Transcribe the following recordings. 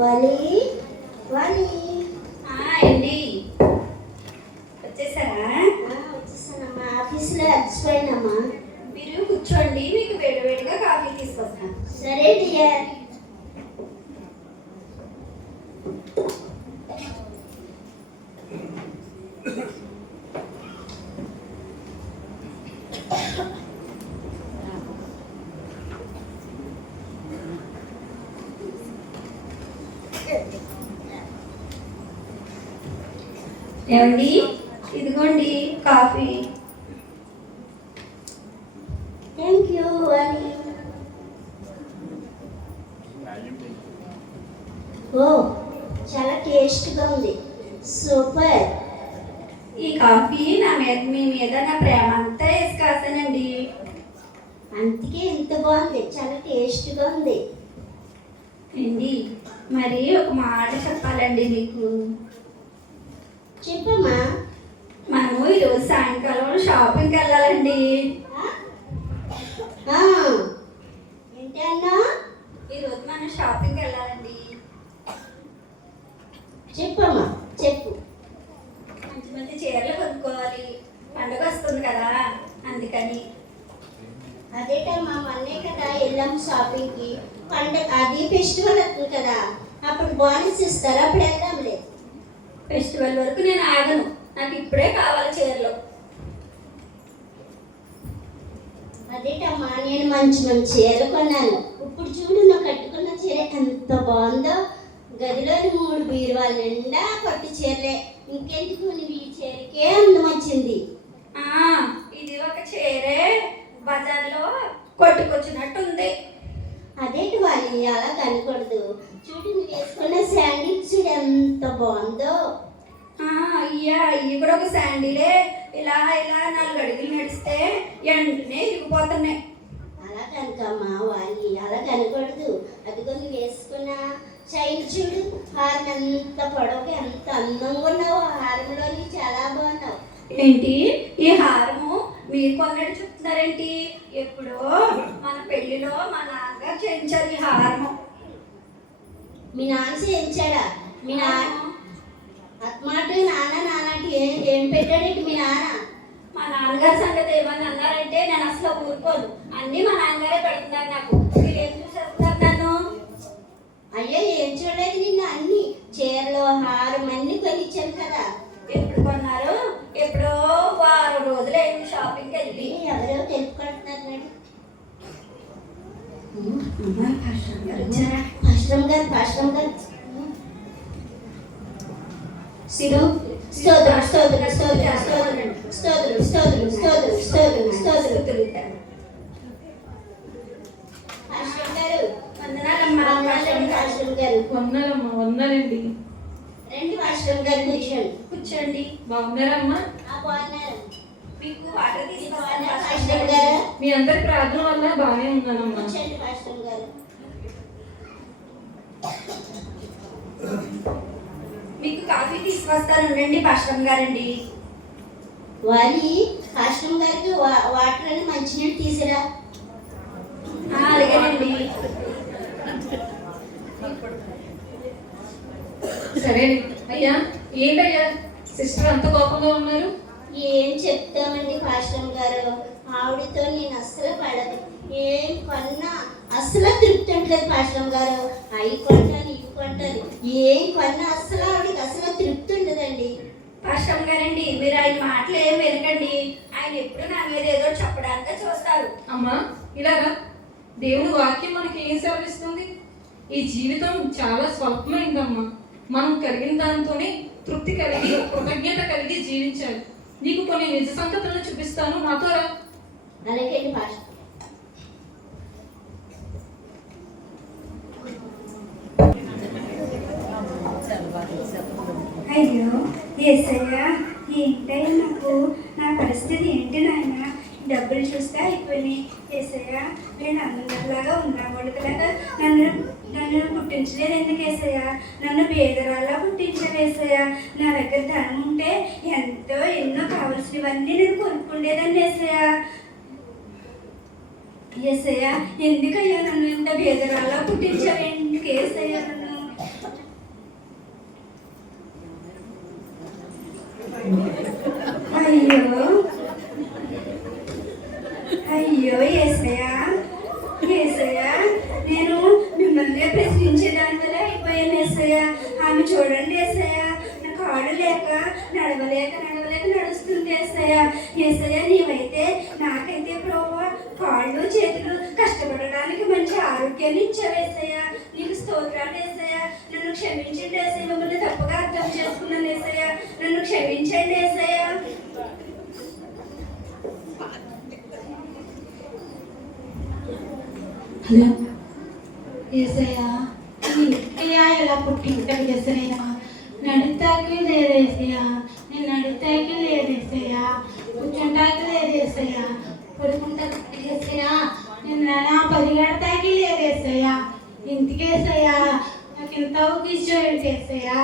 వాలి వాలి ఏంటి వచ్చేసారా? వచ్చేసానమ్మా. ఆఫీస్లో అలసిపోయినమ్మా. మీరు కూర్చోండి, మీకు వేడివేడిగా కాఫీ తీసుకొస్తాను. సరే డియర్. ఏమండి, ఇదిగోండి కాఫీ. థ్యాంక్ యూ వాలి. ఓ చాలా టేస్ట్గా ఉంది. సూపర్. ఈ కాఫీ మీ మీద నా ప్రేమ అంతా వేసి కాసానండి. అందుకే ఇంత బాగుంది. చాలా టేస్ట్గా ఉంది. అండి, మరి ఒక మాట చెప్పాలండి మీకు. చెప్పమ్మా. మనము ఈరోజు సాయంకాలం షాపింగ్కి వెళ్ళాలండి. ఏంటి అన్నా? ఈరోజు మనం షాపింగ్కి వెళ్ళాలండి. చెప్పమ్మా చెప్పు. మంచి మంచి చీరలు కొనుక్కోవాలి, పండుగ వస్తుంది కదా అందుకని. అదేటమ్మా మొన్నే కదా వెళ్ళాం షాపింగ్కి. పండుగ అది ఫెస్టివల్ వస్తుంది కదా, అప్పుడు బోనస్ ఇస్తారు, అప్పుడు వెళ్దాంలే. ఫెస్టివల్ వరకు నేను ఆగను, నాకు ఇప్పుడే కావాలి చీరలు. అదేటమ్మా నేను మంచి మంచి చీరలు కొన్నాను. ఇప్పుడు చూడు నువ్వు కట్టుకున్న చీర ఎంత బాగుందో. గదిలోని 3 బీరువాల నిండా పట్టు చీరలే. ఇంకెందుకు నువ్వు ఈ చీరకే అందం వచ్చింది. ఇది ఒక చీరే బజార్లో కొట్టుకొచ్చినట్టుంది. అదేంటి వాళ్ళు అలా కనకూడదు. చూడు నువ్వు వేసుకున్న శాండిల్ చూడు ఎంత బాగుందో. ఇవి కూడా ఒక శాండిలే. ఇలా ఇలా 4 అడుగులు నడిస్తే ఎండనే ఇరిగిపోతున్నాయి. అలా కనుకమ్మా వాళ్ళు అలా కనకూడదు. అదిగో నువ్వు వేసుకున్న చైన్ చూడు, హారం ఎంత పొడవుగా ఎంత అందంగా ఉన్నావు. ఆ హారంలోని చాలా బాగున్నావు. ఏంటి ఈ హారము మీరు కొన్నట్టు చెప్తున్నారేంటి? ఎప్పుడో మన పెళ్లిలో మా నాన్నగారు చేయించారు ఈ హారము. మీ నాన్న చేయించాడా? మీ నాన్న అత్మాట నాన్న నాన్నటి ఏం పెట్టాడేంటి మీ నాన్న? మా నాన్నగారి సంగతి ఏమని అన్నారంటే నేను అసలు ఊరుకోను. అన్నీ మా నాన్నగారే పెడుతున్నారు నాకు. మీరు ఏం చూసేస్తున్నారు నన్ను? అయ్యో ఏం చూడలేదు నిన్ను. అన్ని చీరలు హారం అన్ని కొనిచ్చాను కదా. ఎప్పుడు కొన్నారు? ఎప్పుడో 6 రోజులైంది షాపింగ్కి వెళ్ళి. ఎవరో తెలుపుకుంటున్నారు. పాశ్రం గారు శిరు స్తోత్రం స్తోత్రం స్తోత్రం స్తోత్రం స్తోత్రం స్తోత్రం స్తోత్రం స్తోత్రం స్తోత్రం. పాశ్రం గారు వందనాలమ్మా. పాశ్రం గారు వందనండి. రండి పాశ్రం గారు కూర్చోండి. బాగున్నారమ్మా? బాగున్నారు. మీకు వాటర్ తీసుకోవాలి. పాశ్రం గారు మీ అందరి ప్రార్థన వల్ల బాగానే ఉన్నానమ్మా. కూర్చోండి పాశ్రం గారు. మీకు కాఫీ తీసుకొస్తాను ఉండండి పాశ్రం గారండి. వాలి పాశ్రం గారికి వాటర్ అని మంచినీళ్ళు తీసిరా. అలాగేనండి. సరే అయ్యా. ఏంటయ్యా సిస్టర్ అంత కోపంగా ఉన్నారు? ఏం చెప్తామండి పాశ్రం గారు, ఆవిడతో నేను అస్సలు పడదు. ఏం కొన్నా అస్సలు తృప్తి ఉండలేదు పాశ్రం గారు. అవి కొంటాను ఇవి కొంటాను, ఏం కొన్నా అస్సలు ఆవిడకి అసలు తృప్తి ఉండదండి. పాశ్రం గారండి, మీరు ఆయన మాటలు ఏం వినకండి. ఆయన ఎప్పుడు నా మీద ఏదో చెప్పడానికే చూస్తారు. అమ్మా ఇలాగా దేవుని వాక్యం మనకి ఏం సెలవిస్తుంది? ఈ జీవితం చాలా స్వల్పమైందమ్మా. మనం కలిగిన దానితోనే తృప్తి కలిగి కృతజ్ఞత కలిగి జీవించాలి. నీకు కొన్ని నిజ సంగతులను చూపిస్తాను, నాతో రా. అలాగే పాశ్రం. అయ్యో యేసయ్యా, ఏంటయ్యా నాకు నా పరిస్థితి ఏంటి నాయన? డబ్బులు చూస్తే అయిపోయినాయి. యేసయ్యా, నేను అందరిలాగా ఉన్నా కొడుకులాగా నన్ను పుట్టించలేదు ఎందుకు యేసయ్యా? నన్ను పేదరాల్లా పుట్టించావు యేసయ్యా. నా దగ్గర ధనం ఉంటే ఎన్నో కావలసినవన్నీ నేను కొనుక్కుండేదాన్ని యేసయ్యా. యేసయ్యా ఎందుకయ్యా నన్ను ఇంత బేదరాలా పుట్టించావు? ఎందుకు యేసయ్యా నన్ను? అయ్యో అయ్యో యేసయ్యా, యేసయ్యా నేను మిమ్మల్ని ప్రశ్నించేదాని వల్ల అయిపోయాను యేసయ్యా. ఆమె చూడండి యేసయ్యా, నా కాళ్ళు లేక నడవలేక నడుస్తుంది యేసయ్యా. యేసయ్యా నీవైతే నాకైతే ప్రభువా కాళ్ళు చేతులు కష్టపడడానికి మంచి ఆరోగ్యాన్ని ఇచ్చావు యేసయ్యా. నీకు స్తోత్రాలు యేసయ్యా. నన్ను క్షమించండి యేసయ్య, మిమ్మల్ని తప్పుగా అర్థం చేసుకున్నాను యేసయ్యా. నన్ను క్షమించండి యేసయ్యా. హలో ఏసయ్యా, అయ్యా ఇలా పుట్టింటాడు ఏసయ్యా. నడితాకి లేదేసయ్యా, నేను నడితాకి లేదేసయ్యా, కూర్చుంటాకి లేదేసయ్యా, పడుకుంటాకి లేదేసయ్యా, నేను నా పరిగెడతాకి లేదేసయ్యా. ఇంటికేసయ్యా నాకు ఇంత ఊగిచ్చేసయ్యా.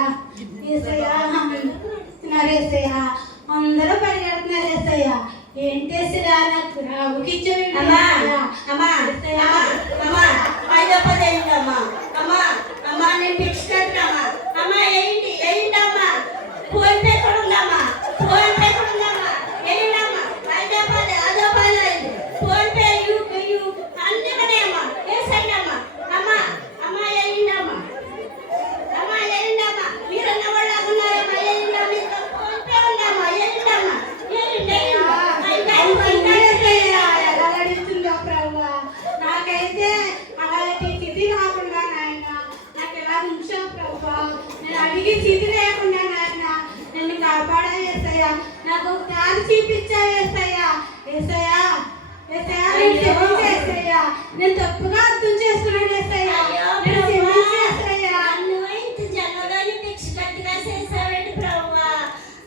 ఏసయ్యా నడుస్తున్నారేసయ్యా, అందరూ పరిగెడుతున్నారు ఏసయ్యా. ఏంటేసయ్యా నాకు ఊగిచ్చేయండి. నేను పిచ్చుకుంటామా? అమ్మా ఏంటి ఏంటమ్మా? ఫోన్ పే కూడా ఉందమ్మా, ఫోన్ పే కూడా ఉందమ్మా. ఏంటమ్మా? 5 అదో 10 ఫోన్ పే యూ అన్ని ఉన్నాయమ్మా. వేసండమ్మా. అమ్మా అమ్మా ఏంటమ్మా? అమ్మా ఏంటమ్మా? మీరన్న వాళ్ళు ఉన్నారమ్మా. ఏంటమ్మా? మీకు ఫోన్ పే ఉందమ్మా. ఏంటమ్మా? నాకైతే అలాంటి స్థితి రాకుండా నాయన, నాకు ఎలా ఉంచావు ప్రభా. నేను అడిగి స్థితి లేకుండా నాయన నన్ను కాపాడా ఏసయ్యా. నాకు దారి చూపించా ఏసయ్యా. ఏసయ్యా ఏసయ్యా నేను క్షమించేసయ్యా. నేను తప్పుగా అర్థం చేసుకున్నాను ఏసయ్యా. నేను క్షమించేసయ్యా. నన్ను ఇంత జన్మలోని భిక్షగతిగా చేసావేంటి ప్రభువా?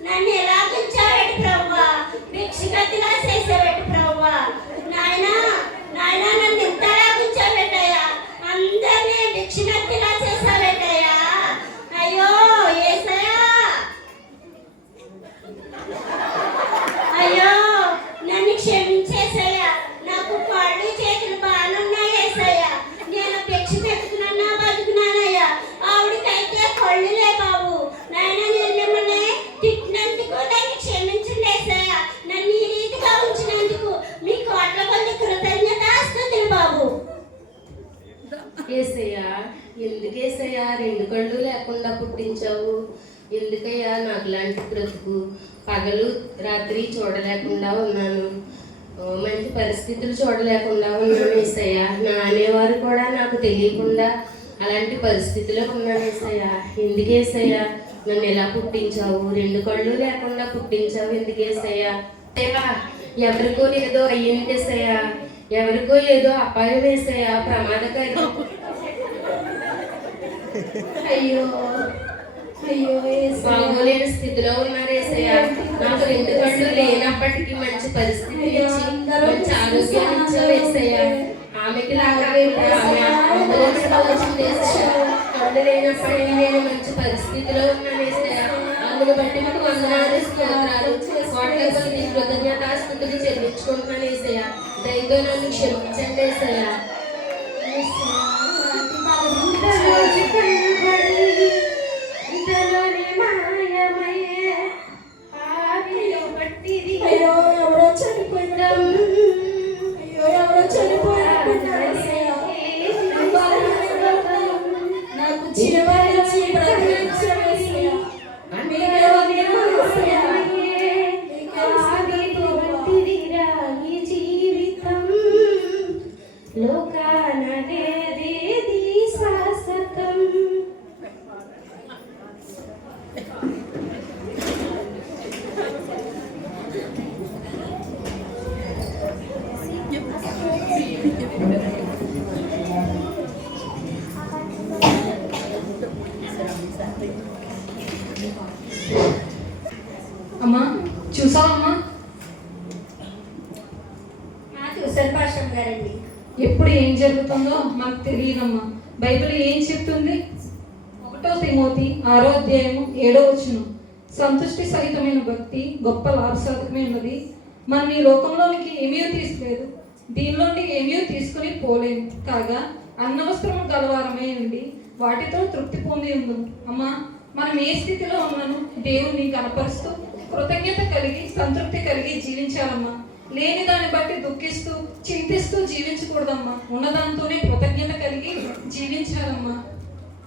నన్ను ఎలా ఉంచావేంటి ప్రభువా? భిక్షగతిగా చేసావేంటి ప్రభువా? నాయనా నాయనా నన్ను ఇంతలా ఉంచావేంటయ్యా? అందరినీ భిక్షగతిగా చేసావేంటయ్యా? అయ్యో యేసయ్యా, అయ్యో నన్ను క్షమించేసయ్యా. నాకు కాళ్ళు చేతులు బాగున్నాయి యేసయ్యా. నేను భిక్ష పెట్టుకున్నా బతుకున్నానయ్యా. ఆవిడకైతే కళ్ళు లే బాబు. నాయన నేను మిమ్మల్ని తిట్టినందుకు నన్ను క్షమించండి యేసయ్యా. నన్ను ఈ రీతిగా ఉంచినందుకు మీకు అట్ల కొద్ది కృతజ్ఞతాస్తుతులు బాబు. ఏసయ్యా ఎందుకేసయ్యా 2 కళ్ళు లేకుండా పుట్టించావు? ఎందుకయ్యా నాకు లాంటి బ్రతుకు? పగలు రాత్రి చూడలేకుండా ఉన్నాను, మంచి పరిస్థితులు చూడలేకుండా ఉన్నాను ఏసయ్యా. నా అనేవారు కూడా నాకు తెలియకుండా అలాంటి పరిస్థితిలో ఉన్నాను ఏసయ్యా. ఎందుకేసయ్యా నన్ను ఎలా పుట్టించావు? 2 కళ్ళు లేకుండా పుట్టించావు ఎందుకేసయ్యా? ఎవరికో ఏదో అయ్యింది ఏసయ్యా, ఎవరికో ఏదో అపాయం వేసయ్యా, ప్రమాదకరం. అయ్యో అయ్యో బాగోలేని స్థితిలో ఉన్నారు ఏసయ్యా. నాకు 2 కళ్ళు లేనప్పటికీ మంచి పరిస్థితి ఇచ్చి మంచి ఆరోగ్యాన్ని ఇచ్చావు ఏసయ్యా. ఆమెకి లాగా ఆమె వచ్చింది ఏసయ్యా. కళ్ళు లేనప్పటికీ నేను మంచి పరిస్థితిలో ఉన్నాను ఏసయ్యా. అందును బట్టి మీకు వందనాలు స్తోత్రాలు కోట్ల కొద్ది కృతజ్ఞతాస్తుతులు చెల్లించుకుంటున్నాను ఏసయ్యా. దయతో నన్ను క్షమించండి ఏసయ్యా. అయ్యో ఎవరో చనిపోయినాం, అయ్యో ఎవరో చనిపోయినాం. నాకు చిరవరించి బ్రతికించవేసయ్యా. లోకానదేది శాశ్వతం. అమ్మా చూసావమ్మా? చూసాను పాస్టర్ గారండి. ఎప్పుడు ఏం జరుగుతుందో మనకు తెలియదమ్మా. బైబిల్ ఏం చెప్తుంది? 1 తిమోతి 6వ అధ్యాయము 7వ వచనం, సంతుష్టి సహితమైన భక్తి గొప్ప లాభసాధకమైనది. మనం ఈ లోకంలోనికి ఏమీ తీసుకోలేదు, దీనిలోని ఏమీ తీసుకుని పోలేము. కాగా అన్నవస్త్రము గలవారమే ఉండి వాటితో తృప్తి పొంది ఉందము. అమ్మా, మనం ఏ స్థితిలో ఉన్నాను దేవుణ్ణి కనపరుస్తూ కృతజ్ఞత కలిగి సంతృప్తి కలిగి జీవించాలమ్మా. లేని దాన్ని బట్టి దుఃఖిస్తూ చింతిస్తూ జీవించకూడదమ్మా. ఉన్నదాంతోనే కృతజ్ఞత కలిగి జీవించాలమ్మా.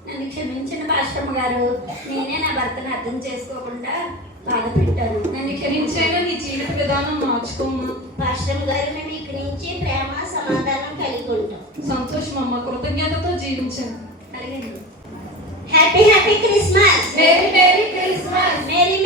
నన్ను క్షమించిన పాస్టమ్మ గారు, నేనే నా భర్తను అర్థం చేసుకోకుండా బాధ పెట్టాను. నన్ను క్షమించైనా నీ జీవిత విధానం మార్చుకోమ్మా. పాస్టర్ గారు మేము ఇక్కడి నుంచి ప్రేమ సమాధానం కలిగి ఉంటాం. సంతోషం అమ్మా, కృతజ్ఞతతో జీవించాను. అలాగే happy happy Christmas. Merry merry Christmas. Mary